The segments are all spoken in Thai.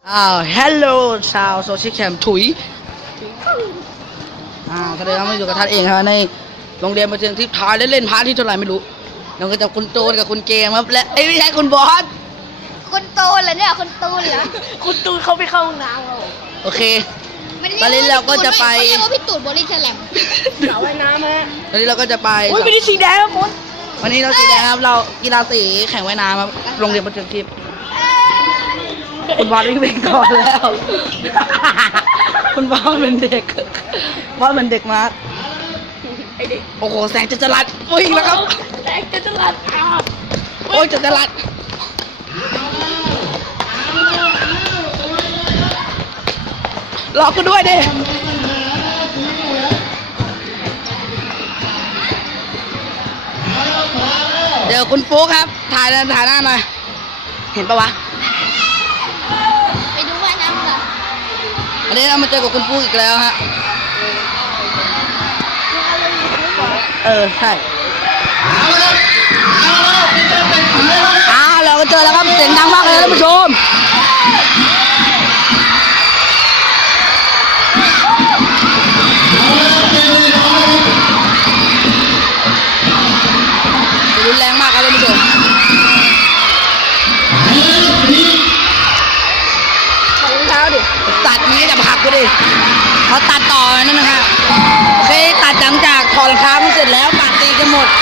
ฮัลโหลชาวโซเชียลแคมถุยแสดงว่ามาอยู่กับท่านเองครับในโรงเรียนประเทืองทิพย์ทายเล่นพาร์ทที่เท่าไหร่ไม่รู้เราก็จะคุณตูนกับคุณเกมครับและไม่ใช่คุณบอสคุณตูนเหรอเนี่ยคุณตูนเหรอคุณตูนเขาไปเข้าห้องน้ำเราโอเคตอนนี้เราก็จะไปเรียกว่าพี่ตูนบริสแลมสระว่ายน้ำฮะตอนนี้เราก็จะไปไม่ได้สีแดงครับมดวันนี้เราสีแดงครับเรากีฬาสีแข่งว่ายน้ำครับโรงเรียนประเทืองทิพย์คุณบอสวิ่งก่อนแล้วคุณบอสเป็นเด็กบอสเป็นเด็กมากไอเด็กโอ้โหแสงจะจรัสวิ่งแล้วครับแสงจะจรัสโอ้ยจะจรัสรอกูด้วยดิเดี๋ยวคุณฟุ๊กครับถ่ายหน้าหน่อยเห็นปะวะไปดูว่ายน้ำกันอันนี้เรามาเจอกับคุณฟุ๊กอีกแล้วฮะใช่เราก็เจอแล้วครับเสียงดังมากเลยท่านผู้ชมรุนแรงมากครับท่านผู้ชมถอดรองเท้าดิตัดนี้จะหักกูดิเขาตัดต่อนั่นนะครับโอเคตัดหลังจากถอดรองเท้าเสร็จแล้วปาดตีกันหมด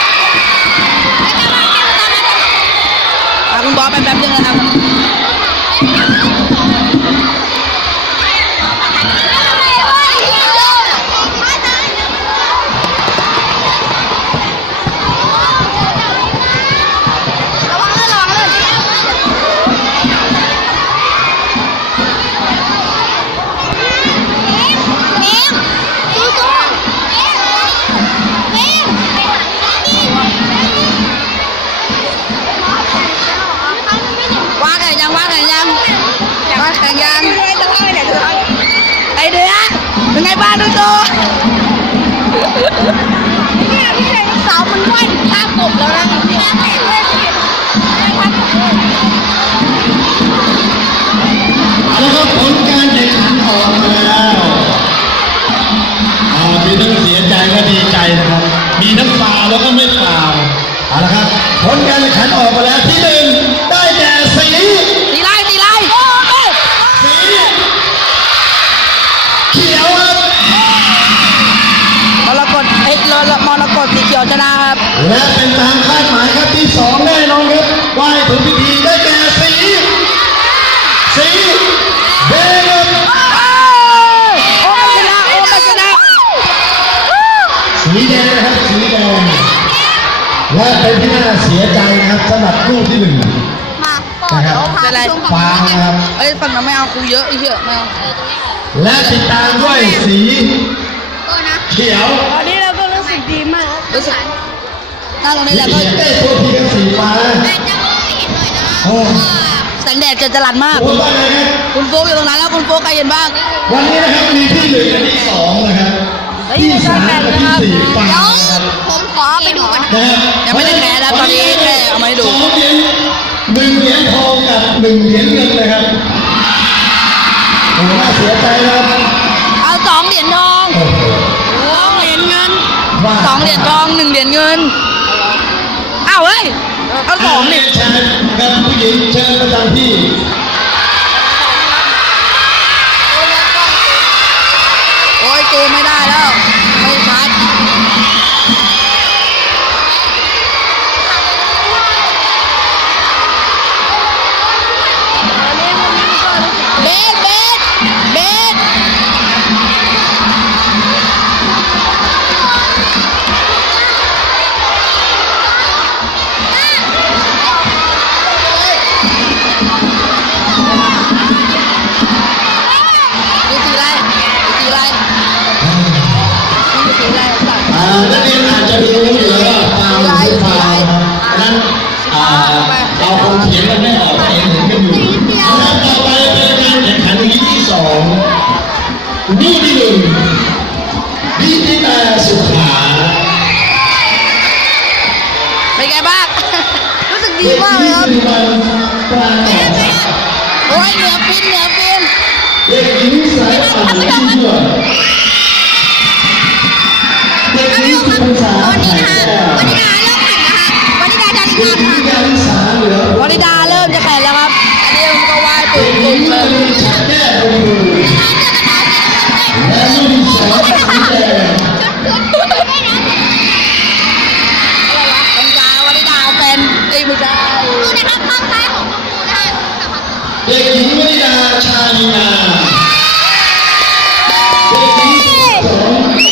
คุณบอสแป๊บนึงนะครับว่าแข่งยังไอเดียเป็นไงบ้างดูตัวเนี่ยพี่ชายสาวมันว่ายข้ามกบแล้วนะข้ามแตกเลยแล้วก็ผลการแข่งขันออกมาแล้วมีทั้งเสียใจและดีใจนะครับมีทั้งฟาวแล้วก็ไม่ฟาวเอาละครับผลการแข่งขันออกมาแล้วที่หนึ่งได้แก่สีไล่สีเขียวครับมรกตสีเขียวชนะครับและเป็นตามคาดหมายครับที่สองแน่นอนครับว่ายถึงพิธีได้แก่สีแดงครับโอ้ชนะสีแดงนะครับสีแดงและเป็นที่น่าเสียใจนะครับสำหรับคู่ที่หนึ่งมาก่อนเดี๋ยวพาไปชมฟางนะครับฝั่งนั้นไม่เอาครูเยอะไอ้เหี้ยไม่เอาและติดตามด้วยสีเขียวตอนนี้เราก็รู้สึกดีมากรู้สึกหน้าตรงนี้แหละก็ได้ตัวทีกับสีฟ้าแสงแดดจะจรัสมากคุณโฟกอยู่ตรงนั้นแล้วคุณโฟกใครเห็นบ้างวันนี้นะครับมีที่หนึ่งและที่สองนะครับที่สามและที่สี่ฟ้าผมขอไปดูก่อนยังไม่ได้แข่นะตอนนี้แค่เอามาให้ดูหนึ่งเหรียญทองกับหนึ่งเหรียญเงินนะครับโอ้น่าเสียใจครับเอา2 เหรียญทอง2 เหรียญเงิน2 เหรียญทอง1 เหรียญเงินอ้าวเฮ้ยเอา2นี่ชายกับผู้หญิงเชิญประจำที่โอ้ยตูไม่ได้แล้วไม่ชัดเบสนักเรียนอาจจะรู้อยู่แล้วว่าฟาวหรือไม่ฟาวนั้นเราคงเขียนกันไม่ออกเห็นกันอยู่แล้วต่อไปเป็นการแข่งขันที่สองนี่ที่หนึ่งพี่ที่ตาสุขาเป็นไงบ้างรู้สึกดีมากเลยครับโอ้ยเหนือฟินเหนือฟินเด็กหญิงสายป่านที่เชื่อเด็กหญิงสุพรรษาวันนี้หานะยคะแก้ววันนี้เริ่มแข่งนะคะวันนี้ดาจาริเด็กกาหญิงค่ะยาลิสาเหลือวริดาเริ่มจะแข่งแล้วครับอันนี้มันก็ว่ายตุ่เด็กหญิมงๆเลมยณีฉัดแก้วบริบูรณ์และลูกดิฉันสีแดงเป็นกาวริดาแฟนไอ้ไม่ใช่ดูนะครับข้างซ้ายของคุณครูนะคะเด็กหญิงวนิดาชาลีนาเด็กหญิงสอง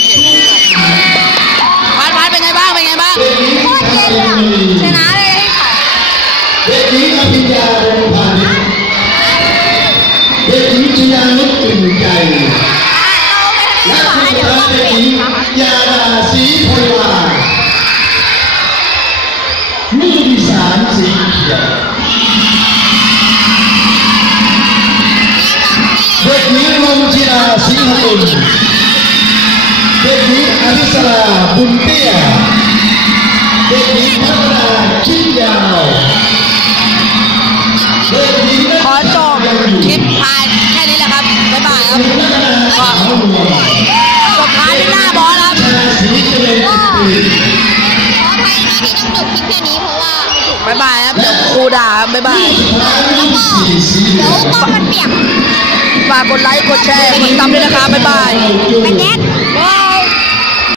พัดเป็นไงบ้างเป็นไงบ้างเด็กหญิงโคตรเย็นเลยอ่ะชนะเลยให้เขาเด็กหญิงอภิญญาโรงพาณิชย์เด็กหญิงชยานุชตื่นใจเอาไปทางและนี้ผู้ก่อนท้าเดี๋ยวเด็ต้กองหญิเปลี่ยงนยาดาศรีพลวาลูกดิสานสีเขียวเด็กหญิงลมจิราสิงห์ตุลเด็กหญิงอภิสราบุญเตี้ยเด็กหญิงพัฒนาชิ้นยาวเด็กหญิงขอจบคลิปพายแค่นี้แหละครับบ๊ายบายครับพัฒนาขาวหนวดจบท้ายที่หน้าบอสครับชาสีเจริญกิจขออภัยนะที่ต้องจบคลิปแค่นี้เพราะว่าบ๊ายบายครับเดี๋ยวครูด่าครับบ๊ายบายแล้วก็เดี๋ยวกล้องมันเปียกฝากกดไลค์กดแชร์กดติดตามด้วยนะครับบ๊ายบายไปแก๊ส